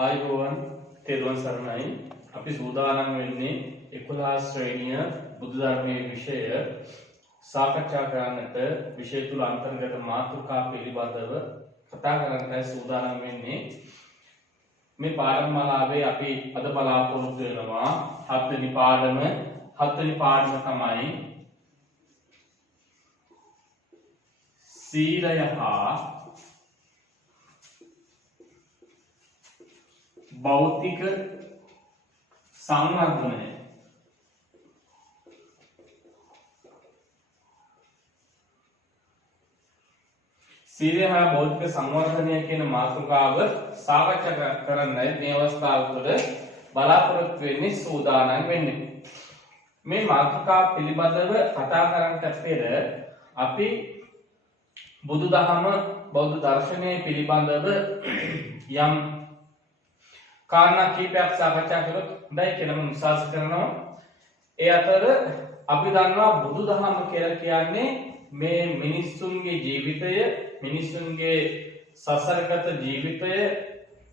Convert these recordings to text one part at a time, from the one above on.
ආයුබෝවන් තෙරුවන් සරණයි. අපි සූදානම් වෙන්නේ 11 ශ්‍රේණිය බුදු ධර්මයේ විෂය සාකච්ඡා කරන්නට විෂය තුල අන්තර්ගත මාතෘකා පිළිබඳව කතා කරන්නයි සූදානම් වෙන්නේ. මේ පාඩම මාලාවේ අපි අද බලාපොරොත්තු වෙනවා 7 වෙනි පාඩම තමයි සීලය හා භෞතික සංවර්ධනය. සීලය හා භෞතික සංවර්ධනය කියන මාතෘකාව සාකච්ඡා කරන්නයි මේ අවස්ථාව තුළ බලාපොරොත්තු වෙන්නේ සූදානම් වෙන්නේ. මේ මාතෘකාව පිළිබඳව කතා කරන්නට පෙර අපි බුදුදහම බෞද්ධ දර්ශනය පිළිබඳව යම් කාරණා කීපයක් සාකච්ඡා කරලා හොඳයි කියලා මම විශ්වාස කරනවා. ඒ අතර අපි දන්නවා බුදුදහම කියලා කියන්නේ මේ මිනිස්සුන්ගේ ජීවිතය, මිනිස්සුන්ගේ සසරගත ජීවිතය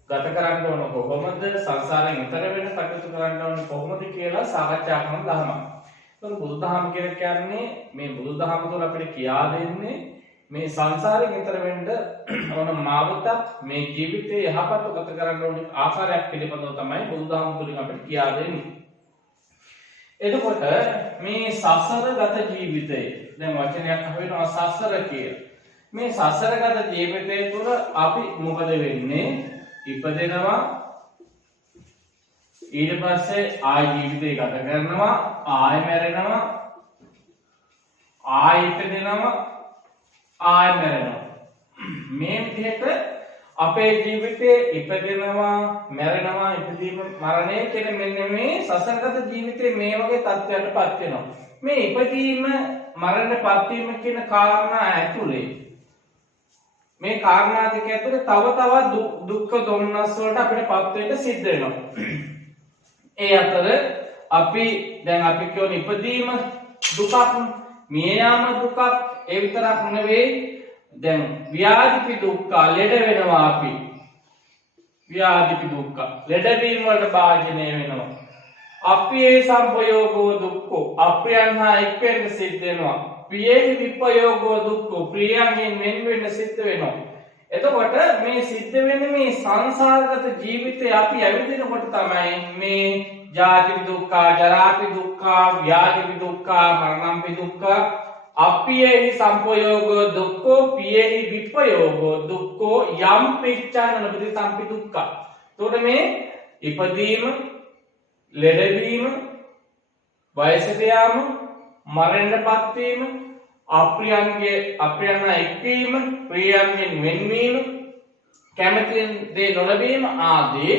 ගත කරන්න ඕන කොහොමද, සංසාරයෙන් ඈතර වෙන්න කටයුතු කරන්න ඕන කොහොමද කියලා සාකච්ඡා කරන ධර්මයක්. ඒක බුදුදහම කියලා කියන්නේ මේ බුදුදහම තුළ අපිට කියා දෙන්නේ මේ සංසාරයෙන් ඈතර වෙන්න ඕන මාවතක්, මේ ජීවිතයේ යහපත් ගත කරන්න ඕන ආකාරයක් පිළිබඳව තමයි බුදුදහම තුළින් අපිට කියා දෙන්නේ. එතකොට මේ සසරගත ජීවිතය, දැන් වචනයක් අහුවෙනවා සසර කියලා. මේ සසරගත ජීවිතය තුළ අපි මොකද වෙන්නේ? ඉපදෙනවා, ඊට පස්සේ ආය ජීවිතය ගත කරනවා, ආය මැරෙනවා, ආය ඉපදෙනවා, ආය මැරෙනවා. මේ විදිහට අපේ ජීවිතේ ඉපදෙනවා, මැරෙනවා, ඉපදීම, මරණය කියන මෙන්න මේ සසරගත ජීවිතේ මේ වගේ තත්ත්වයකටපත් වෙනවා. මේ ඉපදීම, මරණයටපත් වීම කියන කාරණා ඇතුලේ මේ කාරණා දෙක ඇතුලේ තව තවත් දුක්ඛ දොම්නස් වලට අපිටපත් වෙන්න සිද්ධ වෙනවා. ඒ අතර අපි කියන ඉපදීම දුකක්, මිය යාම දුකක්, ඒ විතරක් නෙවෙයි, දැන් ව්‍යාධි දුක්ඛ, ලෙඩ වෙනවා අපි. ව්‍යාධි දුක්ඛ, ලෙඩවීම වලට භාජනය වෙනවා. අප්‍රියේ සම්පයෝගෝ දුක්ඛෝ, අප්‍රියයන් හා එක් වෙන්න සිද්ධ වෙනවා. ප්‍රියේ විපයෝගෝ දුක්ඛෝ, ප්‍රියයන්ගෙන් වෙන් වෙන්න සිද්ධ වෙනවා. එතකොට මේ සිද්ධ වෙන්නේ මේ සංසාරගත ජීවිතේ අපි ඇවිදිනකොට තමයි මේ ජාති දුක්ඛ, ජරාපි දුක්ඛ, ව්‍යාධි දුක්ඛ, මරණම්පි දුක්ඛ, අප්‍රියේ සම්පයෝගෝ දුක්ඛෝ, ප්‍රියේ විපයෝගෝ දුක්ඛෝ, යම් පිච්ඡාන නබති සම්පි දුක්ඛ. එතකොට මේ ඉපදීම, ලෙඩවීම, වයසට යාම, මරණයටපත් වීම, අප්‍රියයන් එක්වීම, ප්‍රියයන්ගෙන් වෙන්වීම, කැමති දේ නොලැබීම ආදී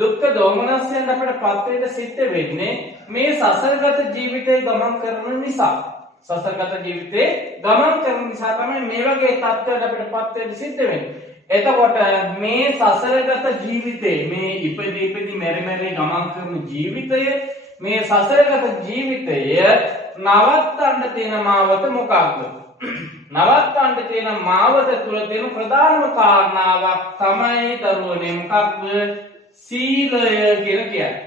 දුක්ඛ දෝමනස්යන් අපිටපත් වෙන්න සිද්ධ වෙන්නේ මේ සසරගත ජීවිතේ ගමන් කරන නිසා. සසරගත ජීවිතේ ගමන් කරන නිසා තමයි මේ වගේ තත්ත්වයකට අපිටපත් වෙන්න සිද්ධ වෙන්නේ. එතකොට මේ සසරගත ජීවිතේ, මේ ඉපදී මෙරි ගමන් කරන ජීවිතය, මේ සසරගත ජීවිතය නවත්තන්න තියෙන මාවත මොකක්ද? නවත්තන්න තියෙන මාවත තුල තියෙන ප්‍රධානම කාරණාවක් තමයි දරුවනේ මොකක්ද? සීලය කියලා කියන්නේ.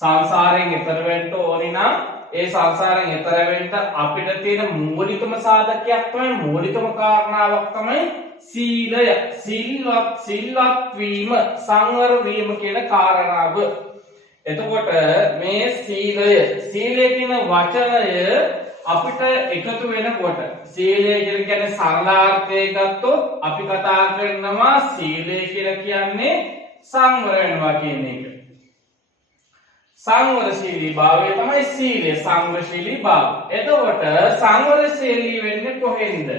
සංසාරයෙන් එතර වෙන්න ඕනි නම් ඒ සංසාරයෙන් එතර වෙන්න අපිට තියෙන මූලිකම සාධකයක් තමයි, මූලිකම කාරණාවක් තමයි සීලය. සිල්වත් වීම, සංවර වීම කියන කාරණාව. එතකොට මේ සීලය කියන වචනය අපිට එකතු වෙනකොට, සීලය කියන්නේ සරලාර්ථය ගත්තොත් අපි කතා කරනවා සීලය කියලා කියන්නේ සංවර වෙනවා කියන එක. සංවරශීලී භාවය තමයි සීලය, සංවරශීලී භාවය. එතකොට සංවරශීලී වෙන්නේ කොහෙන්ද?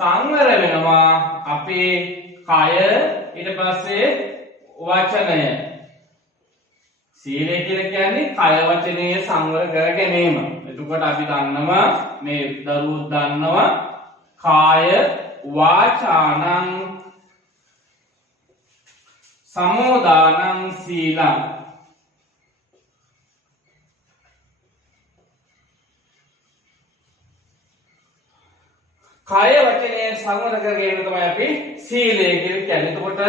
සංවර වෙනවා අපේ කය, ඊට පස්සේ වචනය. සීලය කියලා කියන්නේ කය වචනය සංවර කර ගැනීම. එතකොට අපි දන්නවා, මේ දරුවෝ දන්නවා, කාය වාචානං සමෝදානං සීලං. කය වචනය සංවර කර ගැනීම තමයි අපි සීලය කියලා කියන්නේ. එතකොට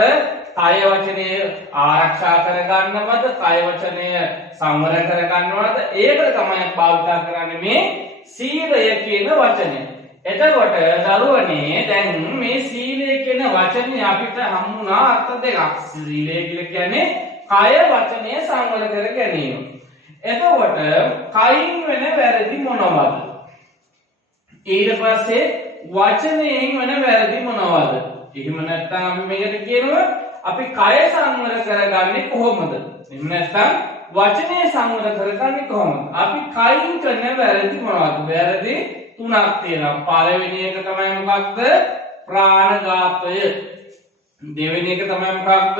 කාය වචනය ආරක්ෂා කරගන්නවද කාය වචනය සංවර කරගන්නවද ඒකට තමයි භාවිත කරන්නේ මේ සීලය කියන වචනය. එතකොට දරුවනේ දැන් මේ සීලය කියන වචනේ අපිට හම්බුණා අර්ථ දෙකක්. සීලය කියලා කියන්නේ කාය වචනය සංවර කර ගැනීම. එතකොට කයින් වෙන වැරදි මොනවද? ඊට පස්සේ වචනයෙන් වෙන වැරදි මොනවද? එහෙම නැත්නම් අපි මේකට කියනවා අපි කය සංවර කරගන්නේ කොහොමද? එහෙම නැත්නම් වචනේ සංවර කරගන්නේ කොහොමද? අපි කයින් කරන වැරදි මොනවද? වැරදි තුනක් තියෙනවා. පළවෙනි එක තමයි මොකක්ද? ප්‍රාණඝාතය. දෙවෙනි එක තමයි මොකක්ද?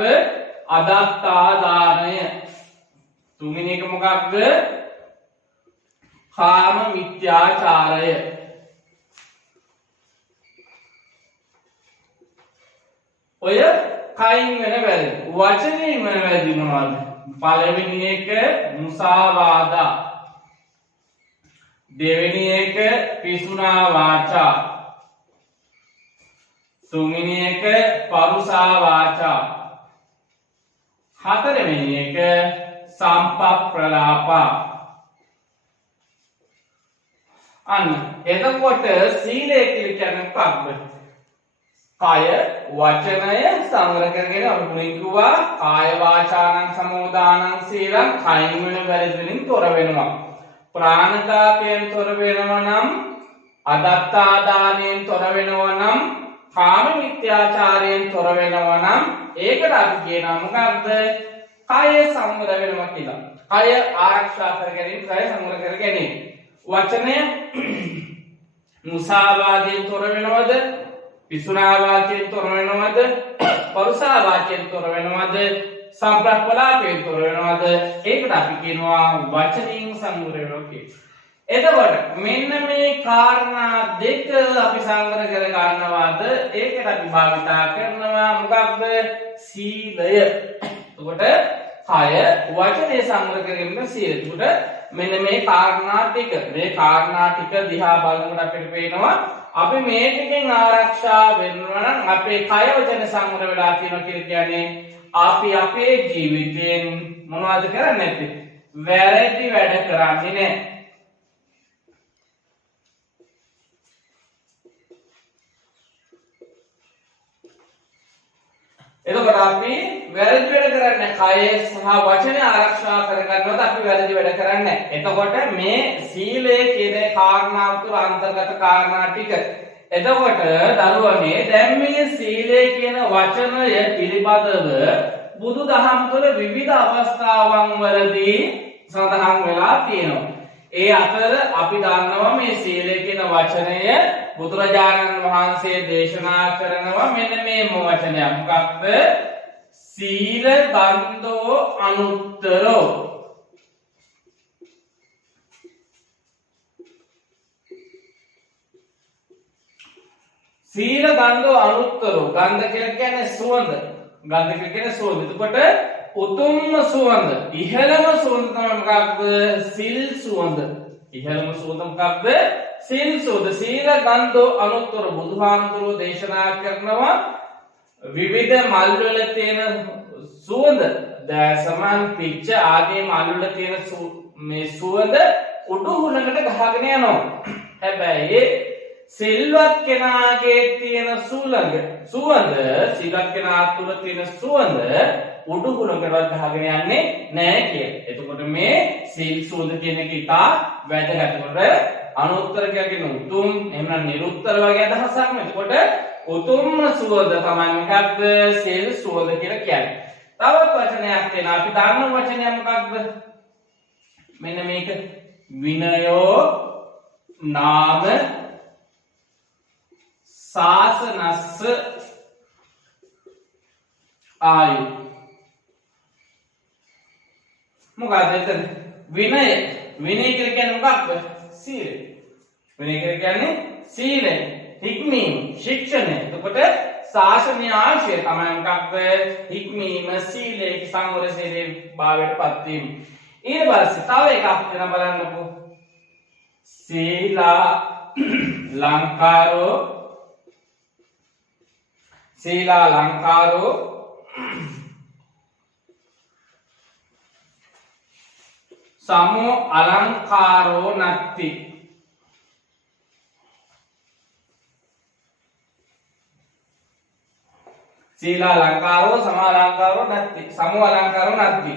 අදත්තාදානය. තුන්වෙනි එක මොකක්ද? කාම මිත්‍යාචාරය. ඔය කයින් වෙන වැරදි. වචනයෙන් වෙන වැරදි මොනවද? පළවෙනි එක මුසාවාදා. දෙවෙනි එක පිසුනා වාචා. තුන්වෙනි එක පරුසා වාචා. හතරවෙනි එක සම්පප්පලාපා. අන්න එතකොට සීලය කියලා කියන්නේ මොකක්ද? කාය වචනය සංවර කරගෙන අපි මුලින් කිව්වා කාය වාචානං සමෝදානං සීලං කයින් වෙන වැරදි වලින් තොර වෙනවා. ප්‍රාණඝාතයෙන් තොර වෙනවා නම් අදත්තාදානයෙන් තොර වෙනවා නම් කාම මිත්‍යාචාරයෙන් තොර වෙනවා නම් ඒකට අපි කියනවා මොකක්ද? කය සංවර වෙනවා කියලා. කය ආරක්ෂා කර ගැනීම, කය සංවර කර ගැනීම. වචනය මුසාවාදයෙන් තොර වෙනවද? පිසුනා වාචයෙන් තොර වෙනවද? පරුසා වාචයෙන් තොර වෙනවද? සම්ප්‍රප්පලාපයෙන් තොර වෙනවද? ඒකට අපි කියනවා වචනයෙන් සංවර වෙනවා කියලා. එතකොට මෙන්න මේ කාරණා දෙක අපි සංවර කර ගන්නවාද ඒකට අපි භාවිතා කරනවා මොකක්ද? සීලය. එතකොට කය වචනේ සංවර කරගෙන සීලය. එතකොට මෙන්න මේ කාරණා ටික දිහා බලනකොට අපිට පේනවා අපි මේ ටිකෙන් ආරක්ෂා වෙනවා නම් අපේ කය වචන සංවර වෙලා තියෙනවා කියලා කියන්නේ අපි අපේ ජීවිතයෙන් මොනවද කරන්නේ නැත්තේ? වැරදි වැඩ කරන්නේ නැහැ. එතකොට අපි වැරදි වැඩ කරන්නේ කය සහ වචනේ ආරක්ෂා කරගන්නවත් අපි වැරදි වැඩ කරන්නේ නැහැ. එතකොට මේ සීලය කියන කාරණාව තුළ අන්තර්ගත කාරණා ටික. එතකොට දරුවනේ දැන් මේ සීලය කියන වචනය පිළිබඳව බුදුදහම තුළ විවිධ අවස්ථාවන් වලදී සඳහන් වෙලා තියෙනවා. ඒ අතර අපි දන්නවා මේ සීලය කියන වචනය බුදුරජාණන් වහන්සේ දේශනා කරනවා මෙන්න මේ වචනය මොකක්ද? සීල ගන්ධෝ අනුත්තරෝ. සීල ගන්ධෝ අනුත්තරෝ. ගන්ධ කියලා කියන්නේ සුවඳ. ගන්ධ කියලා කියන්නේ සුවඳ. එතකොට උතුම්ම සුවඳ, ඉහළම සුවඳ තමයි මොකක්ද? සිල් සුවඳ. ඉහළම සුවඳ මොකක්ද? සිල් සුවඳ. සීල ගන්ධෝ අනුත්තරෝ. බුදුහාමුදුරුවෝ දේශනා කරනවා විවිධ මල් වල තියෙන සුවඳ, දසමන් පිච්ච ආදී මල් වල තියෙන මේ සුවඳ උඩු හුලකට ගහගෙන යනවා. හැබැයි සිල්වත් කෙනාගේ තියෙන සුවඳ, සිල්වත් කෙනා තුළ තියෙන සුවඳ උඩු හුලකටවත් ගහගෙන යන්නේ නැහැ කියලා. එතකොට මේ සීල් සුවඳ කියන එක ඉතා වැදගත්. එතකොට අනුත්තර කියන්නේ උතුම්, එහෙනම් නිරුත්තර වගේ අදහසක්. එතකොට උතුම්ම සුවඳ තමයි මොකක්ද? සීල් සුවඳ කියලා කියන්නේ. තවත් වචනයක් තියෙනවා. අපි දන්න වචනය මොකක්ද? මෙන්න මේක විනයෝ නාම සාසනස්ස ආයු. මොකක්ද එතන? විනය. විනය කියන්නේ මොකක්ද? සීලය. විනය කියන්නේ සීලය. හික්මීම, ශික්ෂණය. එතකොට ශාසනීය ආශය තමයි මොකක්ද? හික්මීම, සීලේ සංවර සීලේ භාවයට පත් වීම. ඊට පස්සේ තව එකක් වෙන බලන්නකෝ. සීලා ලංකාරෝ समो अलंकारो नत्ति සීල අලංකාරෝ සම අලංකාරෝ නැත්ති සම අලංකාරෝ නැත්ති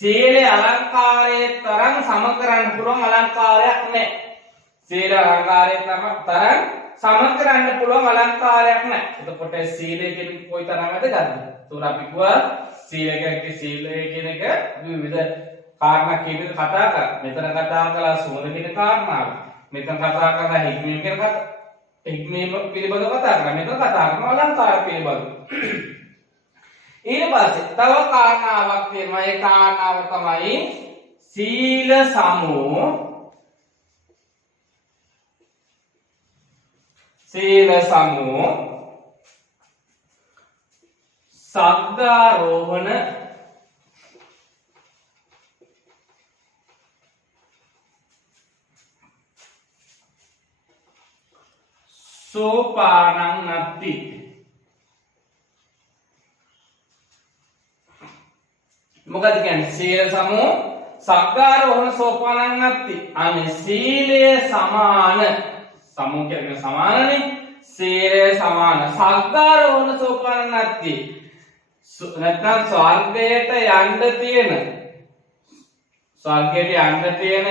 සීලේ අලංකාරයේ තරම් සම කරන්න පුළුවන් අලංකාරයක් නැහැ සීල අලංකාරයේ තරම් සම කරන්න පුළුවන් අලංකාරයක් නැහැ එතකොට සීලය කියන්නේ කොයි තරම් වැදගත්ද උතන අපි කිව්වා සීලය කියන එක විවිධ කාරණා කීපයක කතා කරා මෙතන කතා කළා සෝද කියන කාරණාව මෙතන කතා කරා හික්මීම කියන හික්මීම පිළිබඳව කතා කරා මෙතන කතා කරනවා අලංකාර පිළිබඳව ඊට පස්සේ තව කාරණාවක් තියෙනවා ඒ කාරණාව තමයි සීල සමෝ සග්ගාරෝහණ සෝපානං නත්ති මොකද කියන්නේ සීල සමෝ සග්ගාරෝහණ සෝපානං නත්ති අනේ සීලය සමාන සමෝ කියන්නේ සමානනේ සීලය සමාන සග්ගාරෝහණ සෝපානං නත්ති නැත්නම් ස්වර්ගයට යන්න තියෙන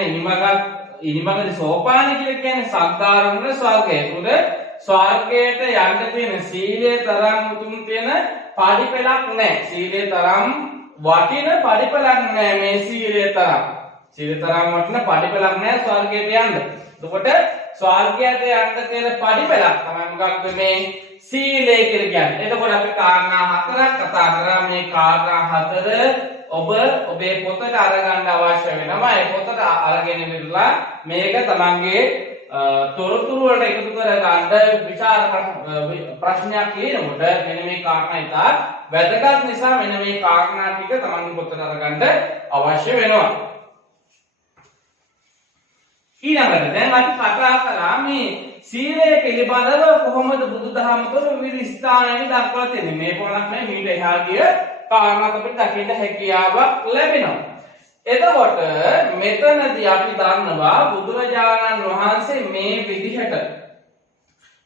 ඉනිමගදී සෝපාන කියලා කියන්නේ සග්ගාරෝහණ ස්වර්ගය. උද ස්වර්ගයට යන්න තියෙන සීලේ තරම් උතුම් තියෙන පාඩිපෙලක් නැහැ. සීලේ තරම් වටින පාඩිපෙලක් නැහැ මේ සීලේ තරම්. සීලේ තරම් වටින පාඩිපෙලක් නැහැ ස්වර්ගයට යන්න. එතකොට ස්වර්ගයට යන්න තියෙන පාඩිපෙලක් තමයි මොකක්ද මේ සීලය කියලා කියන්නේ. එතකොට අපි කාරණා හතරක් කතා කරා මේ කාරණා හතර ඔබේ පොතට අරගන්න අවශ්‍ය වෙනවා. ඒ පොතට අරගෙන ඉඳලා මේක තමන්ගේ තොරතුරු වලට එකතු කරගන්න විචාර ප්‍රශ්නයක් ලියනකොට මෙන්න මේ කාරණා ඉතා වැදගත් නිසා මෙන්න මේ කාරණා ටික තමන්ගේ පොතට අරගන්න අවශ්‍ය වෙනවා. ඊළඟට දැන් අපි කතා කරා මේ සීලය පිළිබඳව කොහොමද බුදුදහම තුළ විවිධ ස්ථානයන් දක්වලා තියෙන්නේ. මේ පොණක් නෙමෙයි මීට එහා ගිය කාරණාවක් අපිට දකින්න හැකියාවක් ලැබෙනවා. එතකොට මෙතනදී අපි දන්නවා බුදුරජාණන් වහන්සේ මේ විදිහට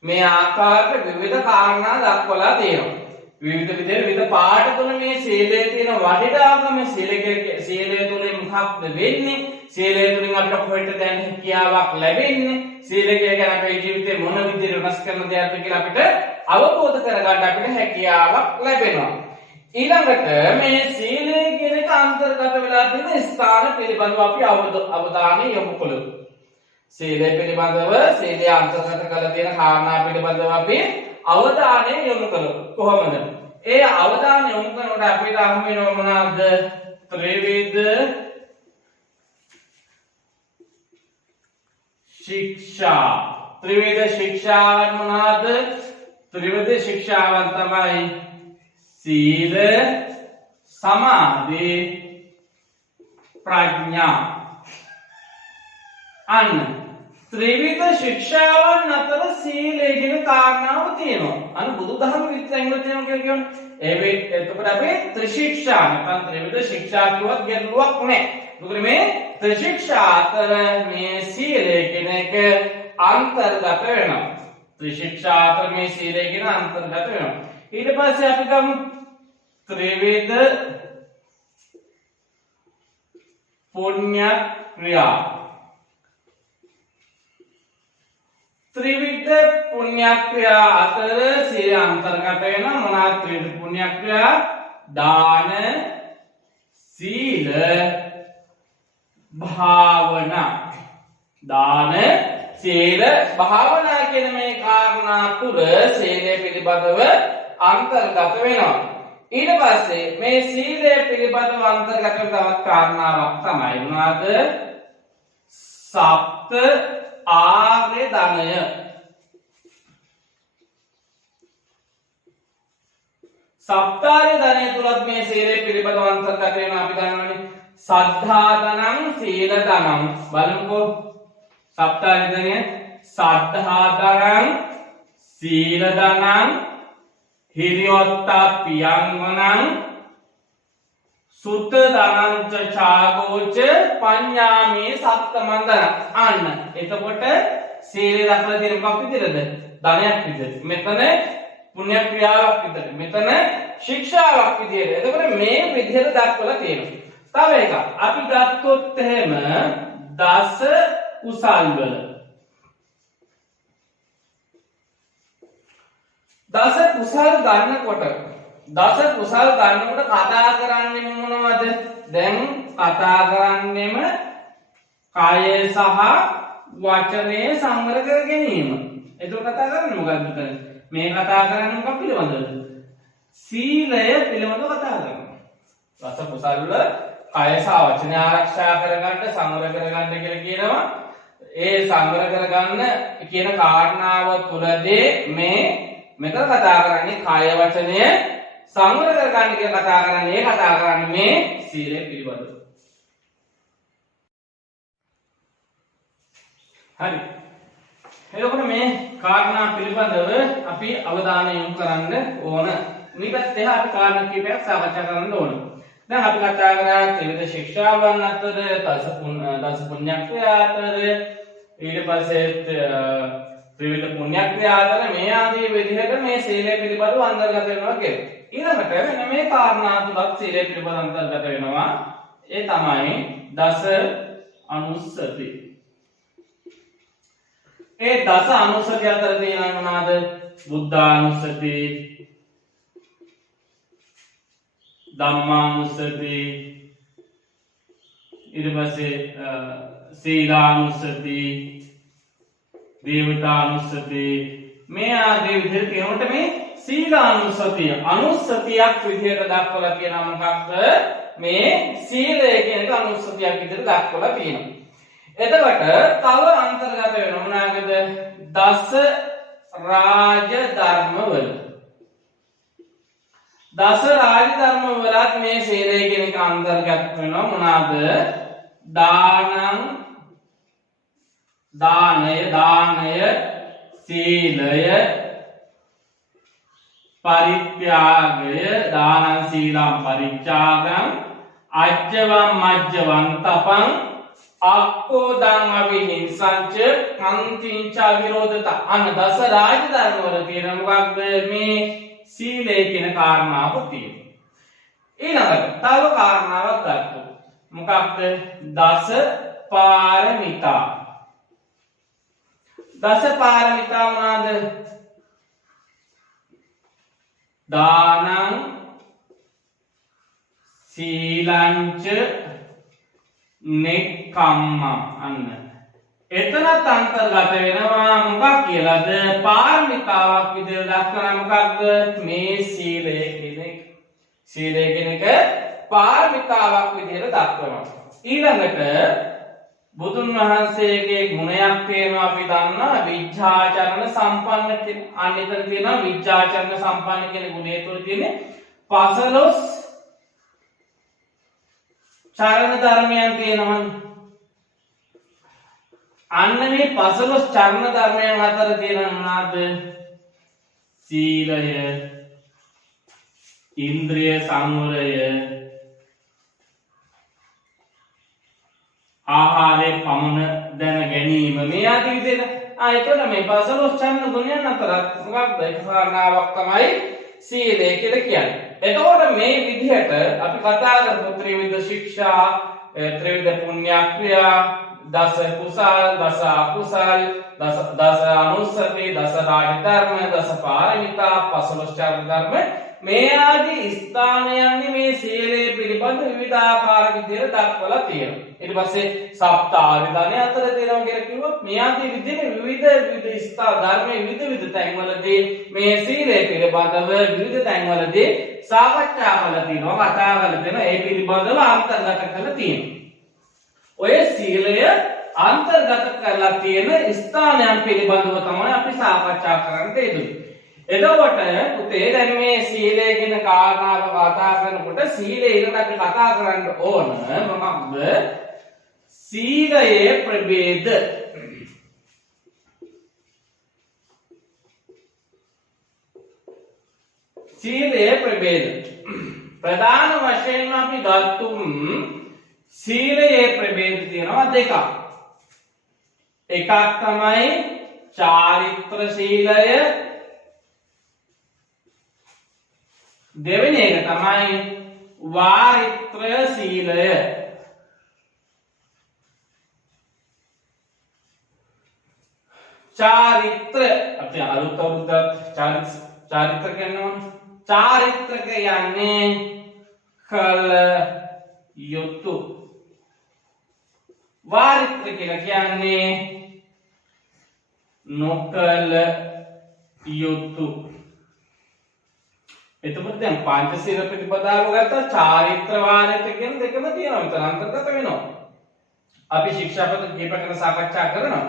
මේ ආකාරයට විවිධ කාරණා දක්වලා තියෙනවා. විවිධ පාඩ තුන මේ සීලයේ තියෙන වටිනාකම සීලය තුළින් මොකක්ද වෙන්නේ? සීලය තුළින් අපිට කොහෙට දැන් හැකියාවක් ලැබෙන්නේ? සීලය කියන්නේ අපේ ජීවිතේ මොන විදිහට වෙනස් කරන දෙයක්ද කියලා අපිට අවබෝධ කරගන්න අපිට හැකියාවක් ලැබෙනවා. ඊළඟට මේ සීලය කියන එක අන්තර්ගත වෙලා තියෙන ස්ථාන පිළිබඳව අපි අවධානය යොමු කළොත් සීලය පිළිබඳව සීලය අන්තර්ගත කරලා තියෙන කාරණා පිළිබඳව අපි අවධානය යොමු කළොත් කොහොමද? ඒ අවධානය යොමු කරනකොට අපිට අහු වෙනව මොනවාද? ත්‍රිවිධ ශික්ෂා. ත්‍රිවිධ ශික්ෂාවන් මොනවාද? ත්‍රිවිධ ශික්ෂාවන් තමයි සීල, සමාධි, ප්‍රඥා. අන්න ත්‍රිවිධ ශික්ෂාවන් අතර සීලය කියන කාරණාව තියෙනවා. අන්න බුදුදහම විස්තරයෙන් තියෙනවා කියන්නේ එතකොට අපි ත්‍රිශික්ෂා නැත්නම් ත්‍රිවිධ ශික්ෂා කියවත් ගැටලුවක් නැහැ. මොකද මේ ත්‍රිශික්ෂා අතර මේ සීලය කියන එක අන්තර්ගත වෙනවා. ත්‍රිශික්ෂා අතර මේ සීලය කියන අන්තර්ගත වෙනවා. ඊට පස්සේ අපි ගමු ත්‍රිවිධ පුණ්‍ය ක්‍රියා. ත්‍රිවිධ පුණ්‍ය ක්‍රියා අතර සීල අන්තර්ගත වෙන මොනවාද? ත්‍රිවිධ පුණ්‍ය ක්‍රියා දාන, සීල, භාවනා. දාන, සීල, භාවනා කියන මේ කාරණා තුන සීලය පිළිබඳව අන්තර්ගත වෙනවා. ඊට පස්සේ මේ සීලය පිළිබඳව අන්තර්ගත වෙන තවත් කාරණාවක් තමයි මොනවාද? සප්ත ආර්ය ධනය. සප්තාර්ය ධනය තුලත් මේ සීලය පිළිබඳව අන්තර්ගත වෙනවා. අපි දන්නවනේ සද්ධා ධනං, සීල ධනං. බලමුකෝ සප්තාර්ය ධනය සද්ධා ධනං, සීල ධනං, හිරියොත්තා පියංගනං සුත දනංච ඡාගෝච පඤ්ඤාමේ සත්තමන්දන. අන්න එතකොට සීලය දක්වලා තියෙන මොකක් විදිහටද? ධනයක් විදිහට. මෙතන පුණ්‍ය ක්‍රියාවක් විදිහට. මෙතන ශික්ෂාවක් විදිහට. එතකොට මේ විදිහට දක්වලා තියෙනවා. තව එකක් අපි ගත්තොත් එහෙම දස කුසල් වල දස කුසල් ගන්නකොට කතා කරන්නේ මොනවද? දැන් කතා කරන්නේම කාය සහ වචනය සංවර කර ගැනීම. ඒක කතා කරන්නේ මොකද්ද? මේ කතා කරන්නේ මොකක් පිළිබඳවද? සීලය පිළිබඳව කතා කරනවා. දස කුසල් වල කාය සහ වචනය ආරක්ෂා කරගන්න සංවර කරගන්න කියලා කියනවා. ඒ සංවර කරගන්න කියන කාරණාව තුලදී මෙතන කතා කරන්නේ කාය වචනය සංවර කරගන්න කියලා කතා කරන්නේ මේ සීලය පිළිබඳව. හරි. එතකොට මේ කාරණා පිළිබඳව අපි අවධානය යොමු කරන්න ඕන. ඊපස්සේ අපි කාරණා කිහිපයක් සාකච්ඡා කරන්න ඕන. දැන් අපි කතා කරා ත්‍රිවිධ ශික්ෂාවන් අතර, දස පුණ්‍ය ක්‍රියා අතර, ඊට පස්සේ ත්‍රිවිධ පුණ්‍ය ක්‍රියා අතර මේ ආදී විදිහට මේ සීලය පිළිබඳව අන්තර්ගත වෙනවා කියලා. ඊළඟට මෙන්න මේ කාරණා තුනක් සීලය පිළිබඳව අන්තර්ගත වෙනවා. ඒ තමයි දස අනුස්සති. ඒ දස අනුස්සති අතර තියෙනවා මොනවාද? බුද්ධානුස්සති, ධම්මානුස්සති, ඊට පස්සේ සීලානුස්සති, දේවතානුස්සති. මේ ආදී විදිහට කියනකොට මේ සීලානුස්සතිය අනුස්සතියක් විදිහට දක්වලා තියෙනවා. මොකක්ද? මේ සීලය කියන එක අනුස්සතියක් විදිහට දක්වලා තියෙනවා. එතකොට තව අන්තර්ගත වෙන මොනවාද? දස රාජ ධර්මවල. දස රාජ ධර්ම වලත් මේ සීලය කියන එක අන්තර්ගත වෙනවා. මොනවාද? දානය, සීලය, පරිත්‍යාගය, දානං සීලං පරිත්‍යාගං, අජ්ජවං මජ්ජවං තපං, අක්ඛෝදං අවිහිංසංච, කන්තිංච විරෝධතා. අන්න දස රාජ ධර්ම වල තියෙන මොකක්ද? මේ සීලය කියන කාරණාව තියෙනවා. ඊළඟට තව කාරණාවක් ගත්තොත් මොකක්ද? දස පාරමිතා. දස පාරමිතා මොනවාද? දානං සීලංච නෙක්ඛම්ම. අන්න එතනත් අන්තර්ගත වෙනවා. මොකක් කියලාද? පාරමිතාවක් විදිහට දක්වන මොකක්ද? මේ සීලය කියන එක. සීලය කියන එක පාරමිතාවක් විදිහට දක්වනවා. ඊළඟට බුදුන් වහන්සේගේ ගුණයක් තියෙනවා. අපි දන්නා විජ්ජාචරණ සම්පන්න කියන. අනිතර තියෙනවා විජ්ජාචරණ සම්පන්න කියන ගුණය තුළ තියෙන 15 චරණ ධර්මයන් තියෙනවා. අන්න මේ 15 චරණ ධර්මයන් අතර තියෙන මොනවාද? සීලය, ඉන්ද්‍රිය සංවරය, ආහාරයේ පමණ දැන ගැනීම. මේ ආදී විදිහට එතන මේ 15 චරණ ගුණයන් අතරත් මොකක්ද? එක කාරණාවක් තමයි සීලය කියලා කියන්නේ. එතකොට මේ විදිහට අපි කතා කරපු ත්‍රිවිධ ශික්ෂා, ත්‍රිවිධ පුණ්‍ය ක්‍රියා, දස කුසල්, දස අකුසල්, දස අනුස්සති, දස රාජ ධර්ම, දස පාරමිතා, 15 චරණ ධර්ම, මේ ආදී ස්ථානයන්හි මේ සීලය පිළිබඳ විවිධාකාර විදිහට දක්වලා තියෙනවා. ඊට පස්සේ සප්තාරි ධනය අතර තියෙනවා කියලා කිව්වොත් මේ ආදී විදිහේ විවිධ ස්ථා ධර්මයේ විවිධ තැන්වලදී මේ සීලය පිළිබඳව විවිධ තැන්වලදී සාකච්ඡා කරලා තියෙනවා, කතා කරලා තියෙනවා. ඒ පිළිබඳව අන්තර්ගත කරලා තියෙනවා. ඔය සීලය අන්තර්ගත කරලා තියෙන ස්ථානයන් පිළිබඳව තමයි අපි සාකච්ඡා කරන්න යෙදුනේ. එතකොට පුතේ දැන් මේ සීලය කියන කාරණාව කතා කරනකොට සීලය ඊළඟට අපි කතා කරන්න ඕන මොකක්ද? සීලයේ ප්‍රභේද. සීලයේ ප්‍රභේද ප්‍රධාන වශයෙන්ම අපි ගත්තුම් සීලයේ ප්‍රභේද තියෙනවා දෙකක්. එකක් තමයි චාරිත්‍ර සීලය, දෙවෙනි එක තමයි වාරිත්‍ර සීලය. චාරිත්‍ර අපි අලුත් අවුරුද්දත් චාරිත්‍ර කියනවා. චාරිත්‍ර කියන්නේ කල යුතු. වාරිත්‍ර කියලා කියන්නේ නොකල යුතු. එතකොට දැන් පංචශීල ප්‍රතිපදාව ගත්තා චාරිත්‍ර වාරිත්‍ර කියන දෙකම තියෙනවා. විතර අන්තර්ගත වෙනවා. අපි ශික්ෂාපද කීපයකට සාකච්ඡා කරනවා.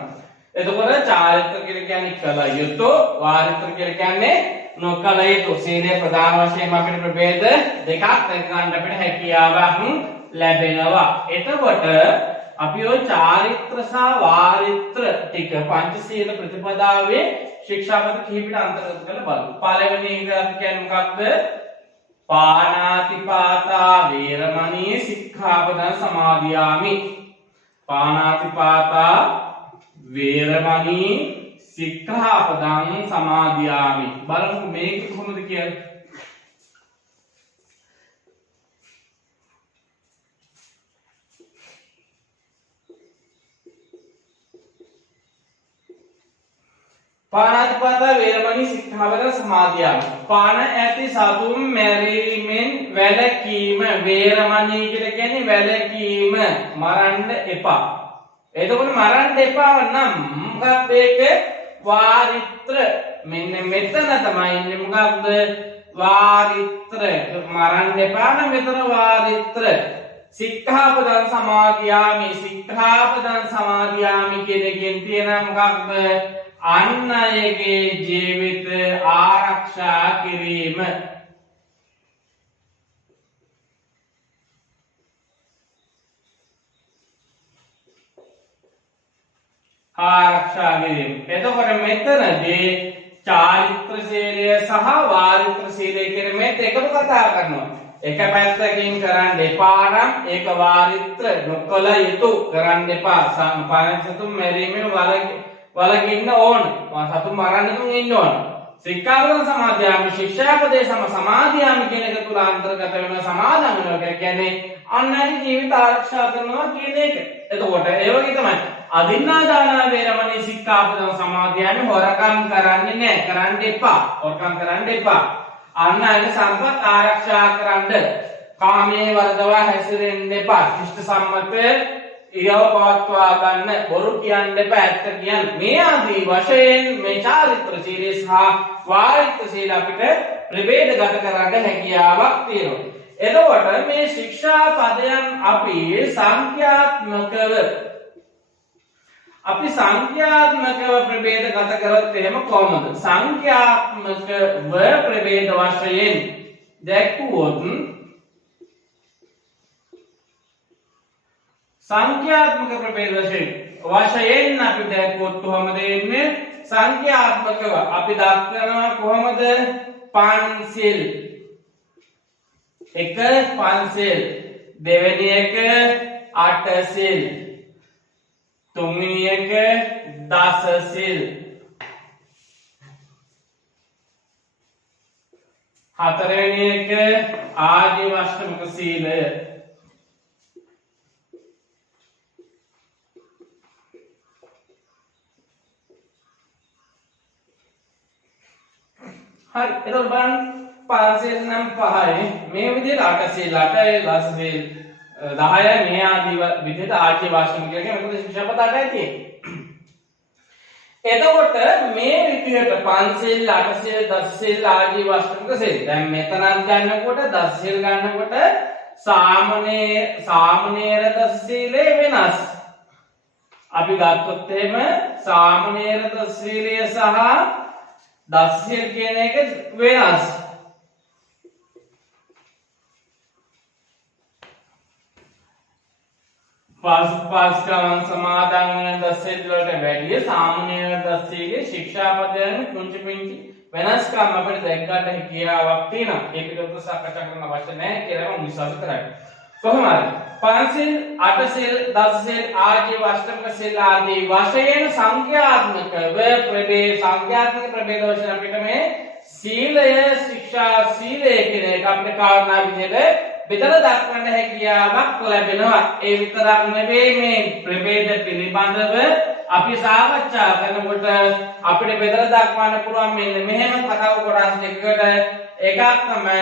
එතකොට චාරිත්‍ර කියලා කියන්නේ කල යුතු, වාරිත්‍ර කියලා කියන්නේ නොකල යුතු. සීලේ ප්‍රධාන වශයෙන් අපිට ප්‍රභේද දෙකක් දැක ගන්න අපිට හැකියාවක් ලැබෙනවා. එතකොට අපි ඔය චාරිත්‍ර සහ වාරිත්‍ර ටික පංචශීල ප්‍රතිපදාවේ ශික්ෂාපද කිහිපෙට අන්තර්ගත කරලා බලමු. පළවෙනි එක අපි කියන්නේ මොකක්ද? පාණාතිපාතා වේරමණී සික්ඛාපදං සමාදියාමි. පාණාතිපාතා වේරමණී සික්ඛාපදං සමාදියාමි. බලමු මේක කොහොමද කියන්නේ? පාණාතිපාතා වේරමණී සික්ඛාපදං සමාදියාමි. පාන ඇති සතුන් මැරීමෙන් වැළකීම. වේරමණී කියලා කියන්නේ වැළකීම, මරන්න එපා. එතකොට මරන්න එපා නම් මොකක්ද ඒක? වාරිත්‍ර. මෙන්න මෙතන තමයි ඉන්නේ මොකක්ද? වාරිත්‍ර. මරන්න එපා නම් මෙතන වාරිත්‍ර. සික්ඛාපදං සමාදියාමි. සික්ඛාපදං සමාදියාමි කියන එකෙන් තියෙන මොකක්ද? අන් අයගේ ජීවිත ආරක්ෂා කිරීම. ආරක්ෂා කිරීම. එතකොට මෙතනදී චාරිත්‍ර සීලය සහ වාරිත්‍ර සීලය කියන මේ දෙකම කතා කරනවා. එක පැත්තකින් කරන්න එපා නම් ඒක වාරිත්‍ර, නොකල යුතු කරන්න එපා. සතුන් මැරීමෙන් වළකින්න ඕන. සතුන් මරන්නතුන් ඉන්න ඕන. සික්ඛාපදං සමාදියාමි. ශික්ෂාපදේ සමාදියාමි කියන එක තුල අන්තර්ගත වෙන සමාදන් වෙනවා කියන්නේ අන්නගේ ජීවිත ආරක්ෂා කරනවා කියන එක. එතකොට ඒ වගේ තමයි අදින්නාදාන වේරමණී සික්ඛාපදං සමාදියාමි. හොරකම් කරන්නේ නැහැ. කරන්න එපා. හොරකම් කරන්න එපා. අන්න අයගේ සම්පත් ආරක්ෂා කරන්න. කාමයේ වර්ධවා හැසිරෙන්න එපා. ශිෂ්ට සම්මත ඉරව පවත්වා ගන්න. බොරු කියන්න එපා. ඇත්ත කියන්න. මේ ආදී වශයෙන් මේ චාරිත්‍ර සීලය සහ වාරිත්‍ර සීල අපිට ප්‍රභේදගත කරන්න හැකියාවක් තියෙනවා. එතකොට මේ ශික්ෂා පදයන් අපි සංඛ්‍යාත්මකව ප්‍රභේදගත කරත් එහෙම කොහොමද? සංඛ්‍යාත්මකව ප්‍රභේද වශයෙන් දැක්වුවොත් සංඛ්‍යාත්මක ප්‍රභේද වශයෙන් අපි දැක්වුවොත් කොහොමද එන්නේ? සංඛ්‍යාත්මකව අපි දක්වනවා කොහොමද? පන්සිල්. එක පන්සිල්, දෙවෙනි එක අටසිල්, තුන්වෙනි එක දසසිල්, හතරවෙනි එක ආජීවාෂ්ටමක සීලය, හරි. එතකොට බලන්න පන්සිල් නම් පහයි. මේ විදිහට අටසිල්, 8 දසසිල්, 10 මේ ආදී විදිහට ආජීවාෂ්ටමක කියන්නේ මොකද ශික්ෂාපද 8යි තියෙන්නේ. එතකොට මේ විදිහට පන්සිල්, අටසිල්, දසසිල්, ආජීවාෂ්ටමක සිල්. දැන් මෙතනත් ගන්නකොට දසසිල් ගන්නකොට සාමනීර දසසිලේ වෙනස්. අපි ගත්තොත් එහෙම සාමනීර දසසිලය සහ දසසිල් කියන එක වෙනස්. පාස්කවන් සමාදන් වෙන දසසිල් වලට වැඩිය සාමනීර දසසිලේ ශික්ෂාපදයන් පුංචි වෙනස්කම් අපිට දැක් ගන්න හැකියාවක් තියෙනවා. ඒක පිටුපස සාකච්ඡා කරන්න අවශ්‍ය නැහැ කියලා මම විශ්වාස කරන්නේ. කොහොමද? පංචශීල, අටශීල, දසශීල, ආජීව, අෂ්ටමක සීල ආදී වශයෙන් සංඛ්‍යාත්මකව සංඛ්‍යාත්මක ප්‍රභේද වශයෙන් අපිට මේ සීලය, ශික්ෂා, සීලය කියන එක අපිට කාරණා විදිහට බෙදලා දක්වන්න හැකියාවක් ලැබෙනවා. ඒ විතරක් නෙවෙයි මේ ප්‍රභේද පිළිබඳව අපි සාකච්ඡා කරනකොට අපිට බෙදලා දක්වන්න පුළුවන් මෙන්න මෙහෙම කතාව කොටස් දෙකකට. එකක් තමයි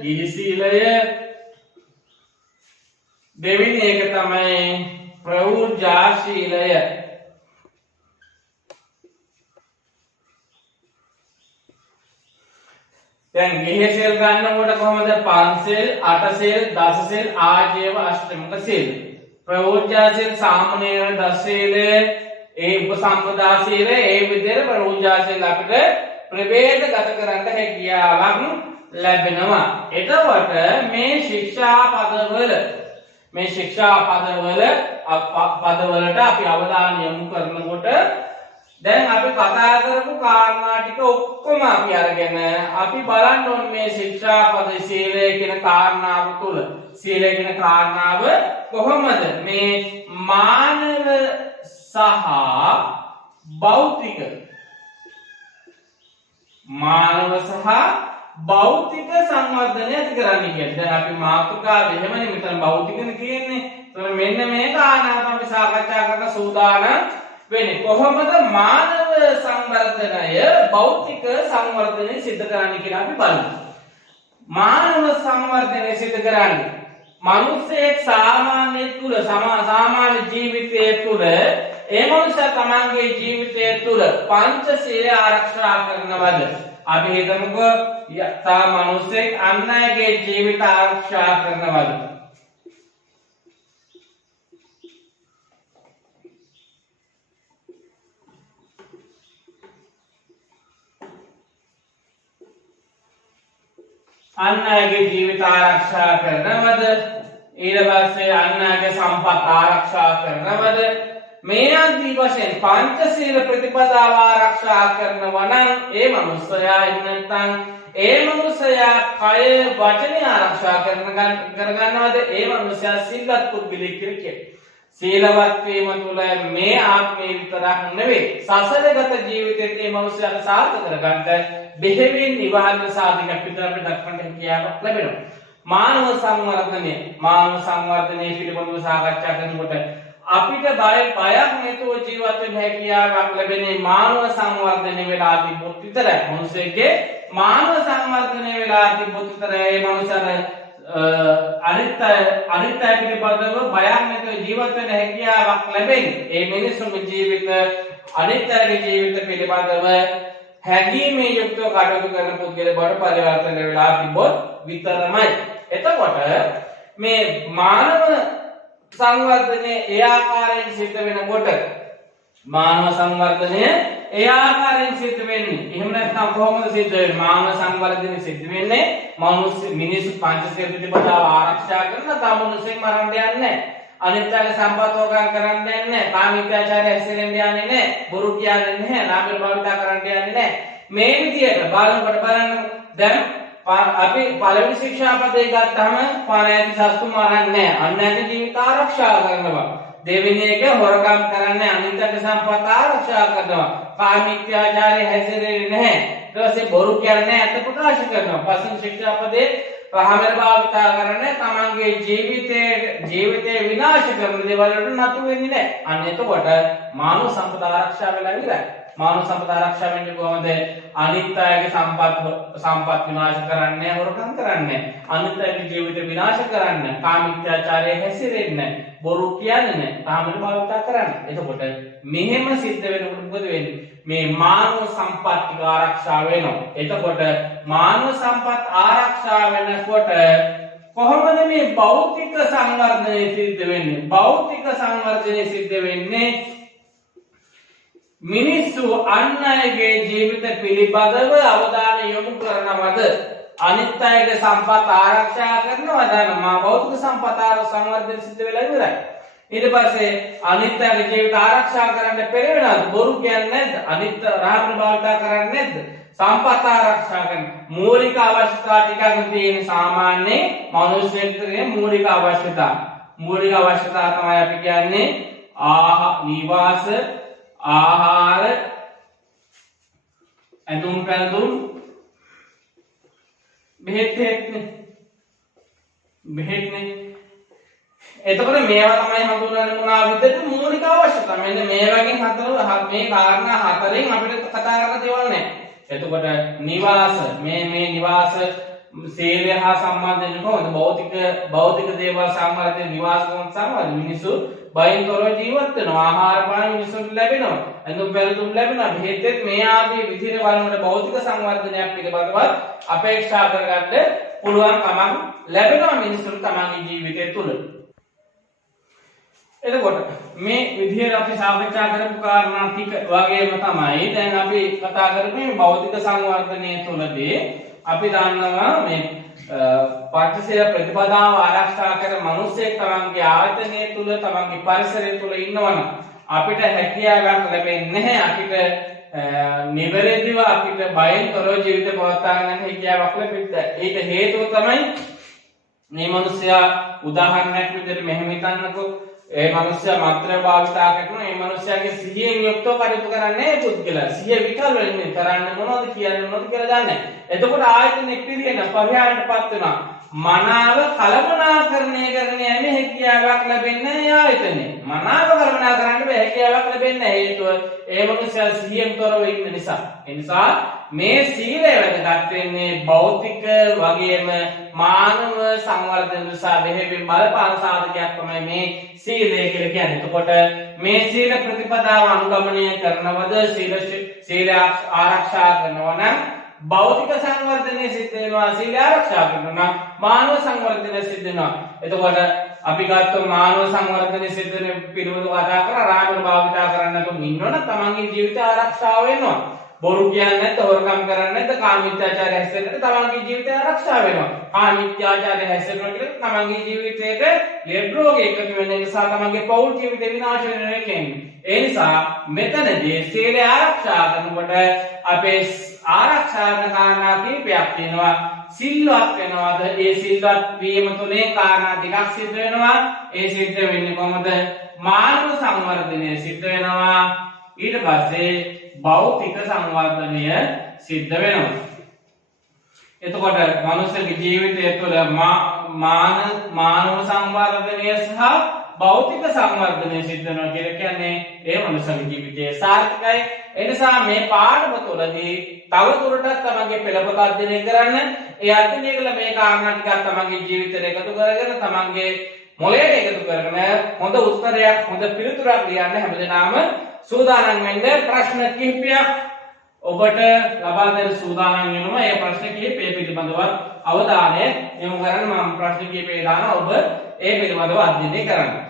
ගිහි සීලය, දෙවෙනි එක තමයි ප්‍රවෘජ්ජා ශීලය. දැන් ගිහි සීල් ගන්නකොට කොහොමද? පංචශීල, අටශීල, දසශීල, ආජීව, අෂ්ටමක සීල. ප්‍රවෘජ්ජා සීල, සාමනීර දසශීලය, ඒ උපසම්පදා සීලය, ඒ විදිහට ප්‍රවෘජ්ජා සීල අපිට ප්‍රභේදගත කරන්න හැකියාවක් ලැබෙනවා. එතකොට මේ ශික්ෂා පදවලට අපි අවධානය යොමු කරනකොට දැන් අපි කතා කරපු කාරණා ටික ඔක්කොම අපි අරගෙන අපි බලන්න ඕනේ මේ ශික්ෂා පද සීලය කියන කාරණාව තුල. සීලය කියන කාරණාව කොහොමද මේ මානව සහ භෞතික සංවර්ධනය ඇති කරන්නේ කියන්නේ. දැන් අපි මාතෘකාව එහෙමනේ මෙතන භෞතිකනේ කියන්නේ. ඒතර මෙන්න මේ කාරණාව අපි සාකච්ඡා කරන්න සූදානම් වෙන්නේ. කොහොමද මානව සංවර්ධනය භෞතික සංවර්ධනය සිදු කරන්නේ කියලා අපි බලමු. මානව සංවර්ධනය සිදු කරන්නේ මිනිසෙක් සාමාන්‍ය ජීවිතයේ තුල ඒ මනුෂ්‍ය තමන්ගේ ජීවිතය තුල පංචශීලය ආරක්ෂා කරනවද? අපි හිතමුකෝ තා මිනිසෙක් අන් අයගේ ජීවිත ආරක්ෂා කරනවද? අන් අයගේ ජීවිත ආරක්ෂා කරනවද? ඊට පස්සේ අන් අයගේ සම්පත් ආරක්ෂා කරනවද? මේ ආදී වශයෙන් පංචශීල ප්‍රතිපදාව ආරක්ෂා කරනවා නම් ඒ මනුස්සයා නැත්නම් ඒ මනුස්සයා කය වචනය ආරක්ෂා කරගන්නවද? ඒ මනුස්සයා සිල්වත් පුද්ගලෙක් කියලා කියනවා. සීලවත් වීම තුළ මේ ආත්මේ විතරක් නෙවෙයි සසරගත ජීවිතයේ මේ මනුස්සයාට සාර්ථක කරගන්න බෙහෙවින් නිවහල් සාධිකක් විතර අපිට දක්වන්න හැකියාවක් ලැබෙනවා. මානව සංවර්ධනය පිළිබඳව සාකච්ඡා කරනකොට අපිට බයක් නැතුව ජීවත් වෙන්න හැකියාවක් ලැබෙන්නේ මානව සංවර්ධනය වෙලා තිබුත් විතරයි. මනුස්සයෙක්ගේ මානව සංවර්ධනය වෙලා තිබුත් විතරයි ඒ මනුස්සයාට අනිත් අය පිළිබඳව බයක් නැතුව ජීවත් වෙන්න හැකියාවක් ලැබෙන්නේ. ඒ මිනිසුන්ගේ ජීවිත අනිත් අයගේ ජීවිත පිළිබඳව හැඟීමේ යුක්තව කටයුතු කරන පුද්ගලයෙක් බවට පරිවර්තන වෙලා තිබොත් විතරමයි. එතකොට මේ මානව සංවර්ධනය ඒ ආකාරයෙන් සිද්ධ වෙනකොට මානව සංවර්ධනය ඒ ආකාරයෙන් සිද්ධ වෙන්නේ. එහෙම නැත්නම් කොහොමද සිද්ධ වෙන්නේ? මානව සංවර්ධනය සිද්ධ වෙන්නේ මිනිස්සු පංචශීල ප්‍රතිපදාව ආරක්ෂා කරන තමනුසෙන් මරන්න යන්නේ නැහැ. අනිත් අයගේ සම්පත් හොරකම් කරන්න යන්නේ නැහැ. කාමීත්‍යාචාරය හැසිරෙන්න යන්නේ නැහැ. බොරු කියන්නේ නැහැ. නාමයෙන් භාවිතා කරන්න යන්නේ නැහැ. මේ විදියට බලන්න දැන් අපි පළවෙනි ශික්ෂාපදේ ගත්තාම පරායති සත්තු මරන්නේ නැහැ. අන්‍යයන්ගේ ජීවිත ආරක්ෂා කරනවා. දෙවෙනි එක හොරකම් කරන්නේ අනිත්‍යක සම්පත ආරක්ෂා කරනවා. කාමීත්‍යාචාරය හැසිරෙන්නේ නැහැ. ඊට පස්සේ බොරු කියන්නේ නැහැ. අත ප්‍රකාශ කරනවා. පස්වෙනි ශික්ෂාපදේ රහමෙන් භාවිතා කරන්නේ තමන්ගේ ජීවිතේ විනාශ කරන දේවල් වලට නතු වෙන්නේ නැහැ. අන්න එතකොට මානව සම්පත ආරක්ෂා වෙලා ඉවරයි. මානව සම්පත ආරක්ෂා වෙන්නේ කොහොමද? අනිත් අයගේ සම්පත් විනාශ කරන්නේ, හොරකම් කරන්නේ, අනිත් අයගේ ජීවිත විනාශ කරන්නේ, කාමීත්‍යාචාරය හැසිරෙන්නේ, බොරු කියන්නේ නැහැ, රහමෙන් භාවිතා කරන්නේ. එතකොට මෙහෙම සිද්ධ වෙනකොට මොකද වෙන්නේ? මේ මානව සම්පත් ටික ආරක්ෂා වෙනවා. එතකොට මානව සම්පත් ආරක්ෂා වෙනකොට කොහොමද මේ භෞතික සංවර්ධනය සිද්ධ වෙන්නේ? භෞතික සංවර්ධනය සිද්ධ වෙන්නේ මිනිස්සු අන් අයගේ ජීවිත පිළිබඳව අවධානය යොමු කරනවද? අනිත් අයගේ සම්පත් ආරක්ෂා කරනවද? භෞතික සම්පත් සංවර්ධනය සිද්ධ වෙලා ඉවරයි. ඊට පස්සේ අනිත්‍යගේ ජීවිත ආරක්ෂා කරන්න පෙර වෙනවද? බොරු කියන්නේ නැද්ද? අනිත්‍ය රාමන භාවිතා කරන්නේ නැද්ද? සම්පත් ආරක්ෂා කරන මූලික අවශ්‍යතා ටිකක් තියෙන සාමාන්‍ය මනුෂ්‍යත්වයේ මූලික අවශ්‍යතා. මූලික අවශ්‍යතා තමයි අපි කියන්නේ නිවාස, ආහාර, ඇඳුම් පැළඳුම්, බෙහෙත්නේ. එතකොට මේවා තමයි හඳුන්වන්නේ මොනවාද? මූලික අවශ්‍යතා. මෙන්න මේ වගේ මේ කාරණා හතරෙන් අපිට කතා කරන්න දේවල් නැහැ. එතකොට නිවාස මේ නිවාස සීලය හා සම්බන්ධ වෙන්නේ කොහොමද? භෞතික දේවල් සම්බන්ධයෙන් නිවාස කොහොමද සම්බන්ධ? මිනිස්සු බයෙන් තොරව ජීවත් වෙනවා. ආහාර පාන මිනිස්සුන්ට ලැබෙනවා. ඇඳුම් පැළඳුම් ලැබෙනවා. බෙහෙත් මේ ආදී විදිහට බලනකොට භෞතික සංවර්ධනයක් පිළිබඳව අපේක්ෂා කරගන්න පුළුවන් කමක් ලැබෙනවා මිනිස්සුන්ට තමන්ගේ ජීවිතය තුළ. එතකොට මේ විදිහට අපි සාකච්ඡා කරපු කාරණා ටික වගේම තමයි දැන් අපි කතා කරන්නේ භෞතික සංවර්ධනය තුළදී අපි දන්නවා මේ පංචශීල ප්‍රතිපදාව ආරක්ෂා කර මිනිස්සෙක් තමන්ගේ ආයතනය තුළ තමන්ගේ පරිසරය තුළ ඉන්නවනම් අපිට හැකියාවක් ලැබෙන්නේ නැහැ. අපිට නිවැරදිව අපිට බයෙන් තොරව ජීවිත පවත්වා ගන්න හැකියාවක් ලැබෙන්නේ. ඒක හේතුව තමයි මේ මිනිස්සයා උදාහරණයක් විදිහට මෙහෙම හිතන්නකෝ. ඒ මනුස්සයා මාත්‍රා භාවිතා කරන ඒ මනුස්සයාගේ සිහියෙන් යුක්තව කටයුතු කරන්නේ පුද්ගලයා. සිහිය විකල් වෙන්නේ කරන්නේ මොනවද කියන්නේ මොනවද කියලා දන්නේ නැහැ. එතකොට ආයතනෙ පිළියෙන පරිහානියටපත් වෙනවා. මනාව කලමනාකරණය කරන යන්නේ හැකියාවක් ලැබෙන්නේ නැහැ ආයතනෙ. මනාව කලමනා කරන්න බෑ හැකියාවක් ලැබෙන්නේ නැහැ. හේතුව ඒ මනුස්සයා සිහියෙන් තොරව ඉන්න නිසා. ඒ නිසා මේ සීලය වැදගත් වෙන්නේ භෞතික වගේම මානව සංවර්ධන නිසා බෙහෙවින් බලපාන සාධකයක් තමයි මේ සීලය කියලා කියන්නේ. එතකොට මේ සීල ප්‍රතිපදාව අනුගමනය කරනවද සීල ආරක්ෂා කරනවා නම් භෞතික සංවර්ධනය සිද්ධ වෙනවා. සීල ආරක්ෂා කරනවා නම් මානව සංවර්ධනය සිද්ධ වෙනවා. එතකොට අපි ගත්තොත් මානව සංවර්ධනය සිද්ධ වෙන පිළිවෙල කතා කරලා රාගය භාවිතා කරන්න නැතුව ඉන්නවනම් තමන්ගේ ජීවිත ආරක්ෂා වෙනවා. බොරු කියන්නේ නැත්නම් හොරකම් කරන්නේ නැත්නම් කාමීත්‍යාචාරය හැසිරෙන්නේ තමන්ගේ ජීවිතය ආරක්ෂා වෙනවා. කාමීත්‍යාචාරය හැසිරෙනවා කියන්නේ තමන්ගේ ජීවිතයට ලෙඩ රෝග එකතු වෙන නිසා තමන්ගේ පෞල් ජීවිතය විනාශ වෙනවා කියන්නේ. ඒ නිසා මෙතනදී සීල ආරක්ෂා කරනකොට අපේ ආරක්ෂා කරන කාරණා කීපයක් තියෙනවා. සිල්වත් වෙනවාද? ඒ සිල්වත් වීම තුනේ කාරණා දෙකක් සිද්ධ වෙනවා. ඒ සිද්ධ වෙන්නේ කොහොමද? මානව සංවර්ධනය සිද්ධ වෙනවා. ඊට පස්සේ භෞතික සංවර්ධනය සිද්ධ වෙනවා. එතකොට මනුෂ්‍යගේ ජීවිතය තුළ මානව සංවර්ධනය සහ භෞතික සංවර්ධනය සිද්ධ වෙනවා කියලා කියන්නේ ඒ මනුෂ්‍යගේ ජීවිතයේ සාර්ථකයි. ඒ නිසා මේ පාඩම තුළදී තවදුරටත් තමන්ගේ පෙළපත අධ්‍යයනය කරන්න, ඒ අධ්‍යයනය කළ මේ කාරණා ටිකක් තමන්ගේ ජීවිතයට එකතු කරගෙන තමන්ගේ මොළයට එකතු කරගෙන හොඳ උත්තරයක් හොඳ පිළිතුරක් ලියන්න හැමදෙනාම සූදානම් වෙන්න. ප්‍රශ්න කිහිපයක් ඔබට ලබා දෙන්න සූදානම් වෙනවා. ඒ ප්‍රශ්න කිහිපය පිළිබඳව අවධානය යොමු කරන්න මම ප්‍රශ්න කිහිපය දානවා. ඔබ ඒ පිළිබඳව අධ්‍යයනය කරන්න.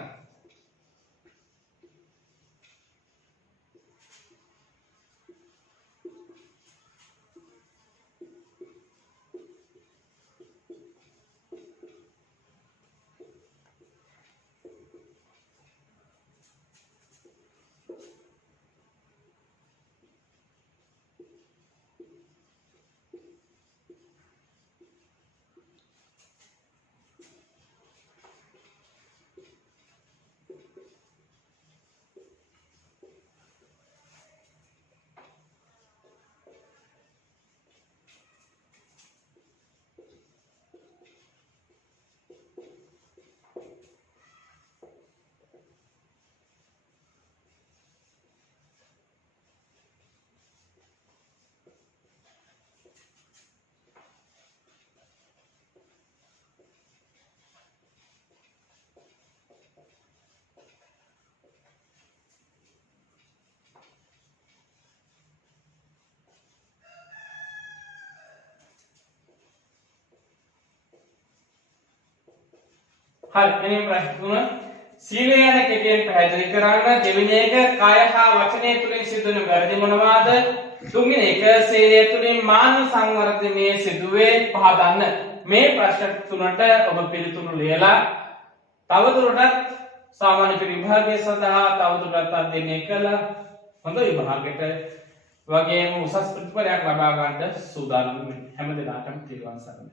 හරි මෙන්න ප්‍රශ්න තුන සීලය යන කෙටියෙන් පැහැදිලි කරන්න. දෙවෙනි එක කාය හා වචනය තුලින් සිදුවන වැරදි මොනවාද? තුන්වෙනි එක සීලය තුලින් මානව සංවර්ධනය සිදුවේ පහදන්න. මේ ප්‍රශ්න තුනට ඔබ පිළිතුරු ලියලා තවදුරටත් සාමාන්‍ය පෙළ විභාගය සඳහා තවදුරටත් අධ්‍යයනය කළ හොඳ විභාගයට වගේම උසස් ප්‍රතිඵලයක් ලබා ගන්න සූදානම් වෙන්න හැම දිනකටම පිළිවන් සරණයි.